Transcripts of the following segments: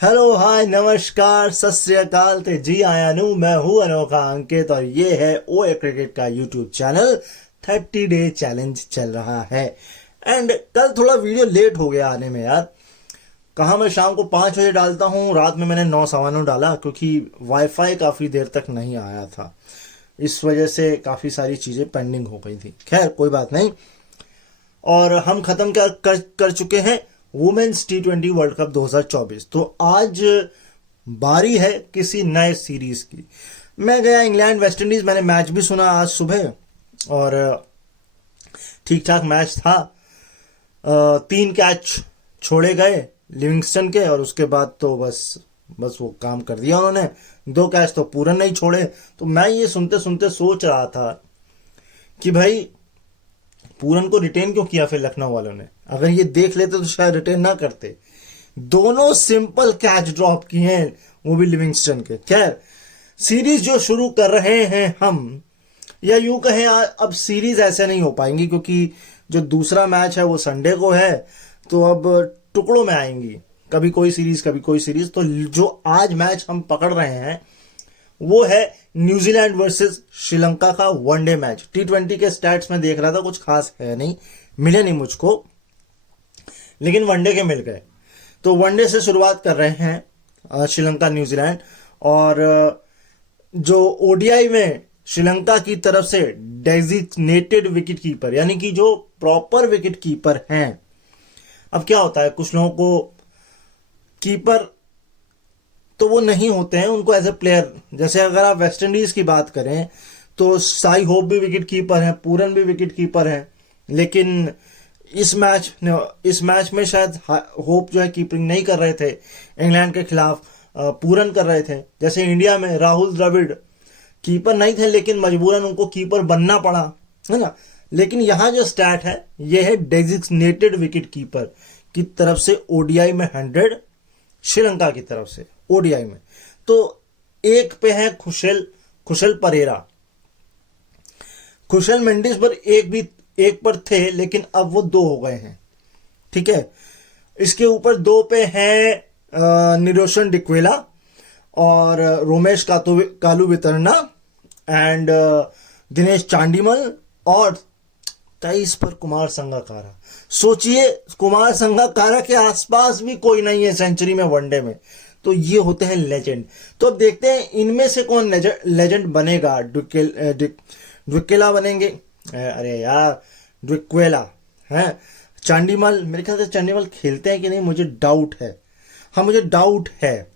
Hello hi नमस्कार सत श्री अकाल ते जी आया नू मैं हूं अनोखा अंकित और ये है ओए क्रिकेट का यूट्यूब चैनल। 30 डे चैलेंज चल रहा है एंड कल थोड़ा वीडियो लेट हो गया आने में यार। कहा मैं शाम को 5 बजे डालता हूँ, रात में मैंने 9 सवा 9 डाला क्योंकि वाईफाई काफी देर तक नहीं आया था। इस वजह से काफी सारी चीजें पेंडिंग हो गई थी। खैर कोई बात नहीं। और हम खत्म कर चुके हैं वुमेन्स T20 वर्ल्ड कप 2024। तो आज बारी है किसी नए सीरीज की। मैं गया इंग्लैंड वेस्ट इंडीज, मैंने मैच भी सुना आज सुबह और ठीक ठाक मैच था। 3 कैच छोड़े गए लिविंगस्टन के और उसके बाद तो बस वो काम कर दिया उन्होंने। 2 कैच तो पूरन नहीं छोड़े। तो मैं ये सुनते सुनते सोच रहा था कि भाई पूरन को रिटेन क्यों किया फिर लखनऊ वालों ने। अगर ये देख लेते तो शायद रिटेन ना करते। दोनों सिंपल कैच ड्रॉप किए हैं, वो भी लिविंगस्टन के। खैर सीरीज जो शुरू कर रहे हैं हम, या यूं कहें अब सीरीज ऐसे नहीं हो पाएंगी क्योंकि जो दूसरा मैच है वो संडे को है। तो अब टुकड़ों में आएंगी, कभी कोई सीरीज कभी कोई सीरीज। तो जो आज मैच हम पकड़ रहे हैं वो है न्यूजीलैंड वर्सेस श्रीलंका का वनडे मैच। T20 के स्टैट्स में देख रहा था, कुछ खास है नहीं, मिले नहीं मुझको, लेकिन वनडे के मिल गए। तो वनडे से शुरुआत कर रहे हैं श्रीलंका न्यूजीलैंड। और जो ओडीआई में श्रीलंका की तरफ से डेजिग्नेटेड विकेट कीपर, यानी कि जो प्रॉपर विकेट कीपर हैं। अब क्या होता है, कुछ लोगों को कीपर तो वो नहीं होते हैं, उनको एज ए प्लेयर। जैसे अगर आप वेस्ट इंडीज की बात करें तो साई होप भी विकेट कीपर है, पूरन भी विकेट कीपर है। लेकिन इस मैच में शायद होप जो है कीपिंग नहीं कर रहे थे इंग्लैंड के खिलाफ, पूरन कर रहे थे। जैसे इंडिया में राहुल द्रविड़ कीपर नहीं थे लेकिन मजबूरन उनको कीपर बनना पड़ा, है ना। लेकिन यहां जो स्टैट है ये है डेजिग्नेटेड विकेट कीपर की तरफ से ओडीआई में 100, श्रीलंका की तरफ से ओडीआई में। तो एक पे है खुशल परेरा। खुशल मेंडिस पर एक पर थे लेकिन अब वो 2 हो गए हैं, ठीक है। इसके ऊपर 2 पे है निरोशन डिक्वेला और रोमेश कालू वितरना एंड दिनेश चांडीमल और 23 पर कुमार संगकारा। सोचिए कुमार संगकारा के आसपास भी कोई नहीं है सेंचुरी में वनडे में। तो ये होते हैं लेजेंड। तो अब देखते हैं इनमें से कौन लेजेंड बनेगा। ड्विक्वेला बनेंगे, अरे यार ड्विक्वेला है। चांडीमल, मेरे ख्याल से चांडीमल खेलते हैं कि नहीं मुझे डाउट है। हाँ मुझे डाउट है,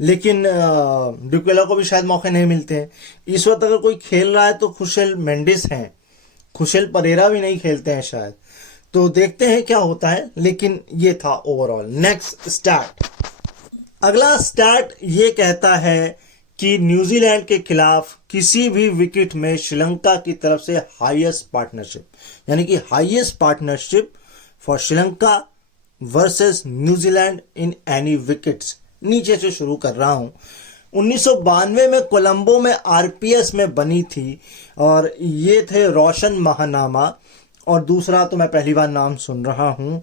लेकिन ड्विक्वेला को भी शायद मौके नहीं मिलते हैं। इस वक्त अगर कोई खेल रहा है तो खुशल मेंडिस हैं, खुशल परेरा भी नहीं खेलते हैं शायद। तो देखते हैं क्या होता है। लेकिन ये था ओवरऑल। नेक्स्ट स्टैट, अगला स्टैट ये कहता है कि न्यूजीलैंड के खिलाफ किसी भी विकेट में श्रीलंका की तरफ से हाईएस्ट पार्टनरशिप, यानी कि highest partnership for Sri Lanka versus New Zealand in any wickets. नीचे से शुरू कर रहा हूं। 1992 में कोलंबो में आरपीएस में बनी थी और ये थे रोशन महानामा और दूसरा तो मैं पहली बार नाम सुन रहा हूं,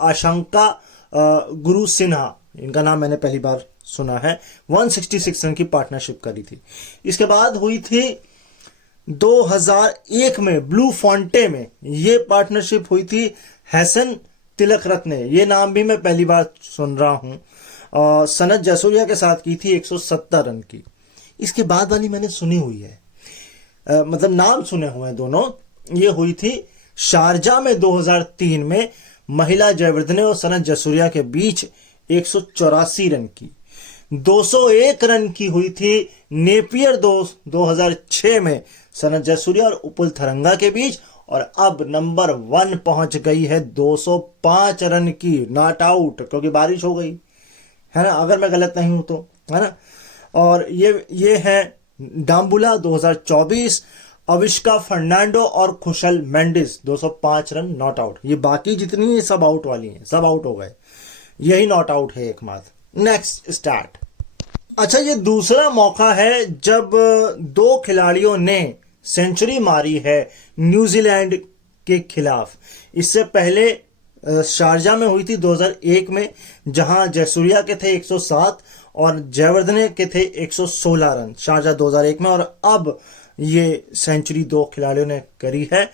आशंका गुरु सिन्हा, इनका नाम मैंने पहली बार सुना है। 166 रन की पार्टनरशिप करी थी। इसके बाद हुई थी 2001 में ब्लू फॉन्टे में, ये पार्टनरशिप हुई थी हैसन तिलक रत्ने, ये नाम भी मैं पहली बार सुन रहा हूं। सनत जयसूर्या के साथ की थी 170 रन की। इसके बाद वाली मैंने सुनी हुई है, मतलब नाम सुने हुए हैं दोनों। ये हुई थी शारजा में 2003 में महिला जयवर्धने और सनत जयसूर्या के बीच 184 रन की। 201 रन की हुई थी नेपियर 2006 में सनत जयसूर्या और उपुल थरंगा के बीच। और अब नंबर 1 पहुंच गई है 205 रन की, नॉट आउट, क्योंकि बारिश हो गई है ना, अगर मैं गलत नहीं हूं तो, है ना। और ये है डाम्बुला 2024, अविष्का फर्नांडो और खुशल मेंडिस 205 रन, नॉट आउट। ये बाकी जितनी सब आउट वाली हैं, सब आउट हो गए, यही नॉट आउट है एकमात्र। Next start. अच्छा, ये दूसरा मौका है जब 2 खिलाड़ियों ने सेंचुरी मारी है न्यूजीलैंड के खिलाफ। इससे पहले शारजा में हुई थी 2001 में, जहां जयसूर्या के थे 107 और जयवर्धने के थे 116 रन शारजा 2001 में। और अब ये सेंचुरी 2 खिलाड़ियों ने करी है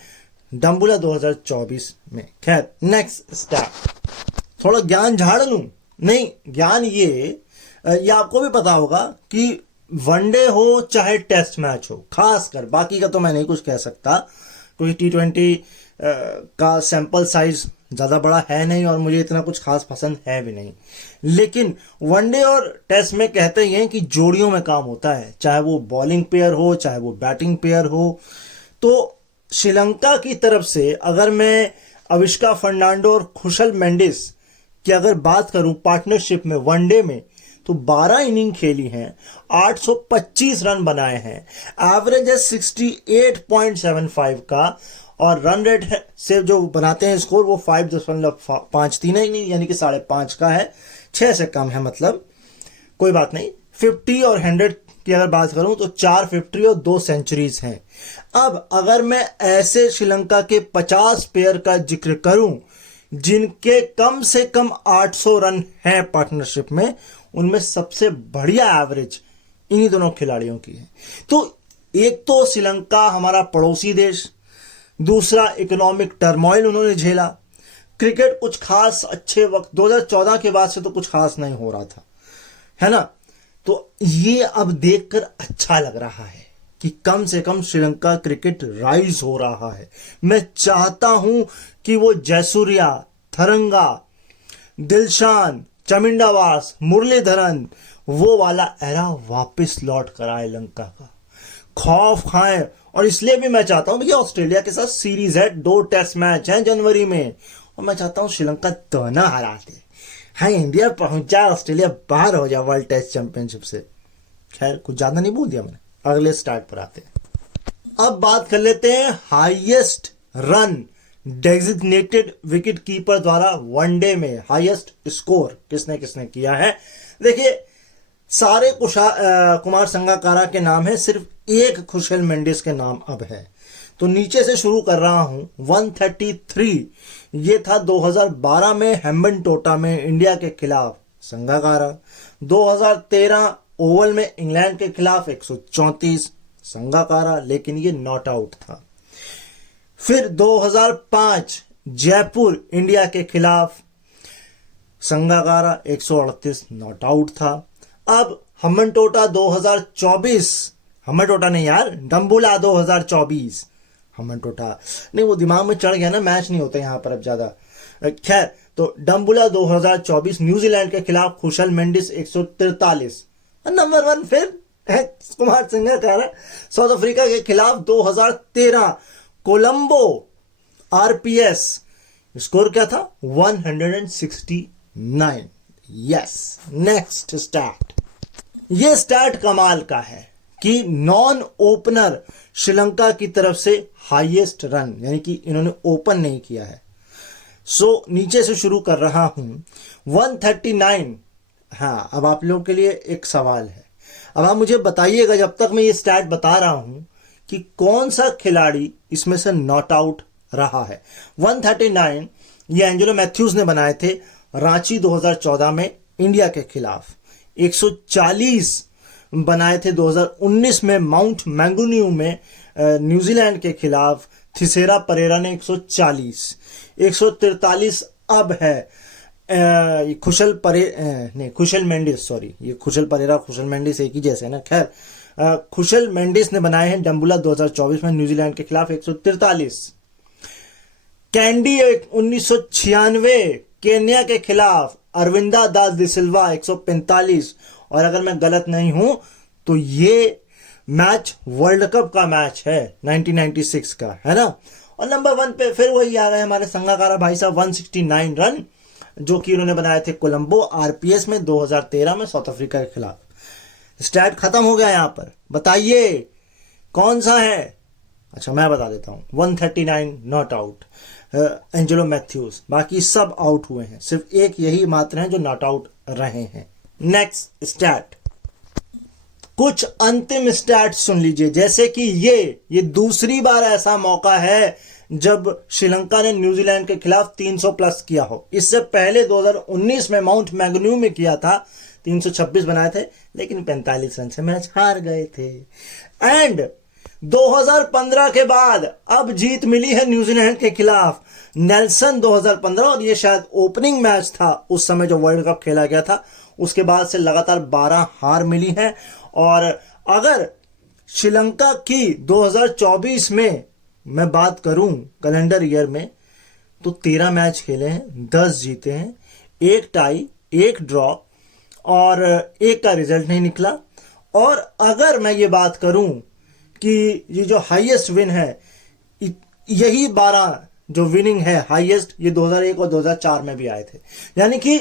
डम्बुला 2024 में। खैर, नेक्स्ट स्टैट, थोड़ा ज्ञान झाड़ लूं? नहीं, ज्ञान ये आपको भी पता होगा कि वनडे हो चाहे टेस्ट मैच हो, खासकर, बाकी का तो मैं नहीं कुछ कह सकता क्योंकि T20 का सैंपल साइज ज़्यादा बड़ा है नहीं और मुझे इतना कुछ खास पसंद है भी नहीं। लेकिन वनडे और टेस्ट में कहते ही हैं कि जोड़ियों में काम होता है, चाहे वो बॉलिंग पेयर हो चाहे वो बैटिंग पेयर हो। तो श्रीलंका की तरफ से अगर मैं अविष्का फर्नांडो और खुशल मेंडिस की अगर बात करूं पार्टनरशिप में वनडे में, तो 12 इनिंग खेली हैं, 825 रन बनाए हैं, एवरेज है 68.75 का और रन रेट है से जो बनाते हैं स्कोर वो 5.53 है, यानी कि 5.5 का है, 6 से कम है, मतलब कोई बात नहीं। 50 और 100 की अगर बात करूं तो 4 50 और 2 सेंचुरीज हैं। अब अगर मैं ऐसे श्रीलंका के 50 प्लेयर का जिक्र करूं जिनके कम से कम 800 रन हैं पार्टनरशिप में, उनमें सबसे बढ़िया एवरेज इन्हीं दोनों खिलाड़ियों की है। तो एक तो श्रीलंका हमारा पड़ोसी देश, दूसरा इकोनॉमिक टर्मोइल उन्होंने झेला, क्रिकेट कुछ खास अच्छे वक्त 2014 के बाद से तो कुछ खास नहीं हो रहा था, है ना। तो ये अब देखकर अच्छा लग रहा है कि कम से कम श्रीलंका क्रिकेट राइज हो रहा है। मैं चाहता हूं कि वो जयसूर्या, थरंगा, दिलशान, चमिंडावास, मुरलीधरन, वो वाला एरा वापस लौट कर आए लंका का, खौफ खाएं। और इसलिए भी मैं चाहता हूं, भैया ऑस्ट्रेलिया के साथ सीरीज है, 2 टेस्ट मैच हैं जनवरी में, और मैं चाहता हूं श्रीलंका दोनों हरा दे। हाँ, इंडिया पहुंचा, ऑस्ट्रेलिया बाहर हो जाए वर्ल्ड टेस्ट चैंपियनशिप से। खैर, कुछ ज्यादा नहीं बोल दिया मैंने, अगले स्टार्ट पर आते हैं। अब बात कर लेते हैं highest run designated wicket keeper द्वारा वनडे में, हाईएस्ट स्कोर किसने किसने किया है। देखिए, सारे कुमार संगाकारा के नाम है, सिर्फ एक खुशल मेंडिस के नाम अब है। तो नीचे से शुरू कर रहा हूं। 133 ये था 2012 में हेम्बनटोटा में इंडिया के खिलाफ संगाकारा। 2013 ओवल में इंग्लैंड के खिलाफ 134 संगाकारा, लेकिन ये नॉट आउट था। फिर 2005 जयपुर इंडिया के खिलाफ संगाकारा 138 नॉट आउट था। अब हम्बनटोटा 2024, हम्बनटोटा नहीं यार, डम्बुला 2024, हम्बनटोटा नहीं, वो दिमाग में चढ़ गया ना, मैच नहीं होते यहां पर अब ज्यादा। खैर, तो डम्बुला 2024 न्यूजीलैंड के खिलाफ खुशल मेंडिस 143। नंबर 1 फिर कुमार संगाकारा साउथ अफ्रीका के खिलाफ 2013 कोलंबो आरपीएस, स्कोर क्या था 169। यस, नेक्स्ट स्टैट, ये स्टैट कमाल का है कि नॉन ओपनर श्रीलंका की तरफ से हाईएस्ट रन, यानी कि इन्होंने ओपन नहीं किया है। सो नीचे से शुरू कर रहा हूं, 139। हाँ, अब आप लोगों के लिए एक सवाल है, अब आप मुझे बताइएगा जब तक मैं ये स्टैट बता रहा हूं कि कौन सा खिलाड़ी इसमें से नॉट आउट रहा है। 139 ये एंजेलो मैथ्यूज ने बनाए थे रांची 2014 में इंडिया के खिलाफ। 140 बनाए थे 2019 में माउंट मैंगोन्यू में न्यूजीलैंड के खिलाफ थिसेरा परेरा ने 140। 143 अब है खुशल मेंडिस, सॉरी, ये खुशल परेरा खुशल मेंडिस एक ही जैसे है ना। खैर, खुशल मेंडिस ने बनाए हैं डम्बुला 2024 में न्यूजीलैंड के खिलाफ 143। कैंडी 1996 केन्या के खिलाफ अरविंदा दास डिसिल्वा 145। और अगर मैं गलत नहीं हूं तो ये मैच वर्ल्ड कप का मैच है 1996 का, है ना। और नंबर 1 पे फिर वही आ गए हमारे संगाकारा भाई साहब, 169 रन जो कि उन्होंने बनाए थे कोलंबो आरपीएस में 2013 में साउथ अफ्रीका के खिलाफ। स्टैट खत्म हो गया यहां पर, बताइए कौन सा है। अच्छा, मैं बता देता हूं, 139 नॉट आउट एंजेलो मैथ्यूज, बाकी सब आउट हुए हैं, सिर्फ एक यही मात्र हैं जो नॉट आउट रहे हैं। नेक्स्ट स्टैट, कुछ अंतिम स्टैट सुन लीजिए, जैसे कि ये दूसरी बार ऐसा मौका है जब श्रीलंका ने न्यूजीलैंड के खिलाफ 300 प्लस किया हो। इससे पहले 2019 में माउंट मैग्न्यू में किया था, 326 बनाए थे, लेकिन 45 रन से मैच हार गए थे। एंड 2015 के बाद अब जीत मिली है न्यूजीलैंड के खिलाफ। नेल्सन 2015, और ये शायद ओपनिंग मैच था उस समय जो वर्ल्ड कप खेला गया था। उसके बाद से लगातार 12 हार मिली है। और अगर श्रीलंका की 2024 में मैं बात करूं कैलेंडर ईयर में, तो 13 मैच खेले हैं, 10 जीते हैं, 1 टाई, 1 ड्रॉ और 1 का रिजल्ट नहीं निकला। और अगर मैं ये बात करूं कि ये जो हाईएस्ट विन है, यही 12 जो विनिंग है हाईएस्ट, ये 2001 और 2004 में भी आए थे। यानी कि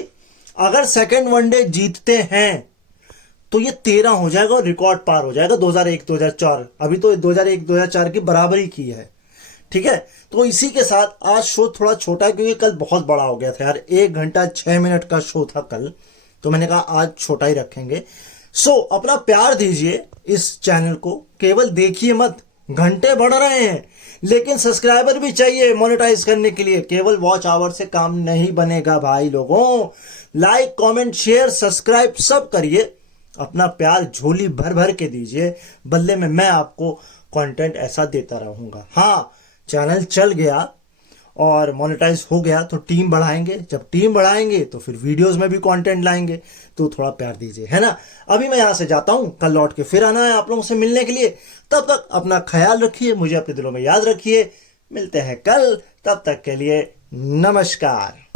अगर सेकेंड वनडे जीतते हैं तो ये 13 हो जाएगा और रिकॉर्ड पार हो जाएगा 2001-2004। अभी तो 2001-2004 की बराबरी की है। ठीक है, तो इसी के साथ आज शो थोड़ा छोटा, क्योंकि कल बहुत बड़ा हो गया था यार, 1 घंटा 6 मिनट का शो था कल, तो मैंने कहा आज छोटा ही रखेंगे। सो अपना प्यार दीजिए इस चैनल को, केवल देखिए मत, घंटे बढ़ रहे हैं, लेकिन सब्सक्राइबर भी चाहिए मोनेटाइज करने के लिए। केवल वॉच आवर से काम नहीं बनेगा भाई लोगों। लाइक, कमेंट, शेयर, सब्सक्राइब सब करिए, अपना प्यार झोली भर भर के दीजिए, बदले में मैं आपको कंटेंट ऐसा देता रहूंगा। हाँ, चैनल चल गया और मोनेटाइज हो गया तो टीम बढ़ाएंगे, जब टीम बढ़ाएंगे तो फिर वीडियोस में भी कंटेंट लाएंगे, तो थोड़ा प्यार दीजिए, है ना। अभी मैं यहां से जाता हूं, कल लौट के फिर आना है आप लोगों से मिलने के लिए। तब तक अपना ख्याल रखिए, मुझे अपने दिलों में याद रखिए। मिलते हैं कल, तब तक के लिए नमस्कार।